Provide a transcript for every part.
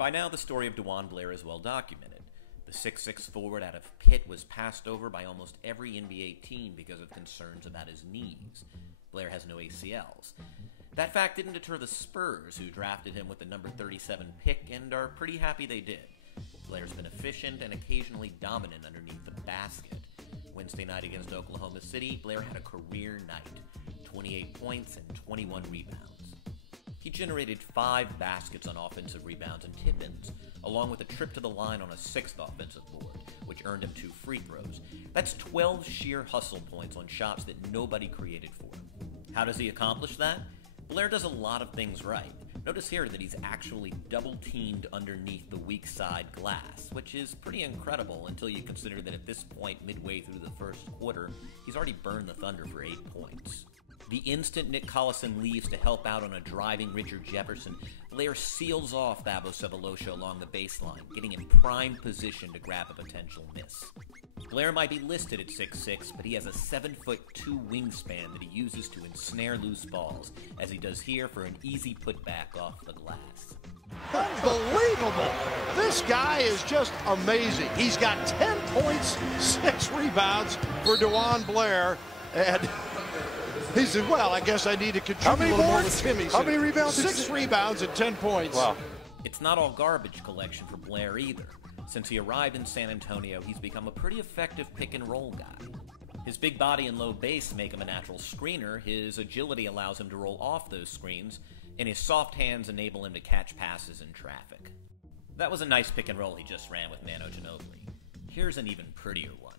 By now, the story of DeJuan Blair is well documented. The 6'6" forward out of Pitt was passed over by almost every NBA team because of concerns about his knees. Blair has no ACLs. That fact didn't deter the Spurs, who drafted him with the number 37 pick and are pretty happy they did. Blair's been efficient and occasionally dominant underneath the basket. Wednesday night against Oklahoma City, Blair had a career night, 28 points and 21 rebounds. He generated 5 baskets on offensive rebounds and tip-ins, along with a trip to the line on a 6th offensive board, which earned him 2 free throws. That's 12 sheer hustle points on shots that nobody created for him. How does he accomplish that? Blair does a lot of things right. Notice here that he's actually double-teamed underneath the weak side glass, which is pretty incredible until you consider that at this point, midway through the first quarter, he's already burned the Thunder for 8 points. The instant Nick Collison leaves to help out on a driving Richard Jefferson, Blair seals off Thabo Sefolosha along the baseline, getting in prime position to grab a potential miss. Blair might be listed at 6'6", but he has a 7'2" wingspan that he uses to ensnare loose balls, as he does here for an easy putback off the glass. Unbelievable! This guy is just amazing. He's got 10 points, 6 rebounds for DeJuan Blair, and he said, well, I guess I need to contribute a little more with Timmy. How many rebounds? 6 rebounds and 10 points. Wow. It's not all garbage collection for Blair either. Since he arrived in San Antonio, he's become a pretty effective pick-and-roll guy. His big body and low base make him a natural screener, his agility allows him to roll off those screens, and his soft hands enable him to catch passes in traffic. That was a nice pick-and-roll he just ran with Manu Ginobili. Here's an even prettier one.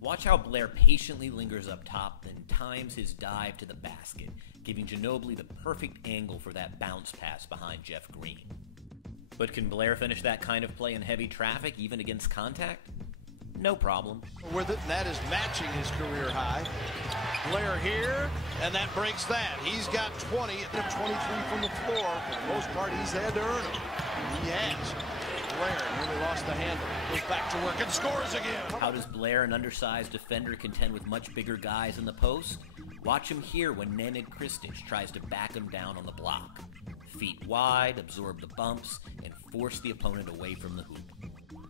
Watch how Blair patiently lingers up top, then times his dive to the basket, giving Ginobili the perfect angle for that bounce pass behind Jeff Green. But can Blair finish that kind of play in heavy traffic, even against contact? No problem. With it, and that is matching his career high. Blair here, and that breaks that. He's got 20 and 23 from the floor. For the most part, he's had to earn them. He has. Blair nearly lost the handle. Goes back to work and scores again. How does Blair, an undersized defender, contend with much bigger guys in the post? Watch him here when Nenad Kristic tries to back him down on the block. Feet wide, absorb the bumps, and force the opponent away from the hoop.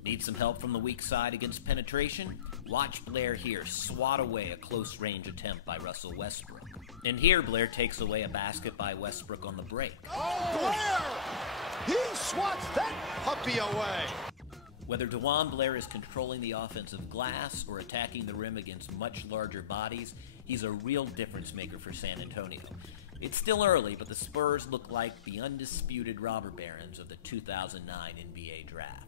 Need some help from the weak side against penetration? Watch Blair here swat away a close-range attempt by Russell Westbrook. And here Blair takes away a basket by Westbrook on the break. Oh, Blair! He swats that puppy away. Whether DeJuan Blair is controlling the offensive glass or attacking the rim against much larger bodies, he's a real difference maker for San Antonio. It's still early, but the Spurs look like the undisputed robber barons of the 2009 NBA draft.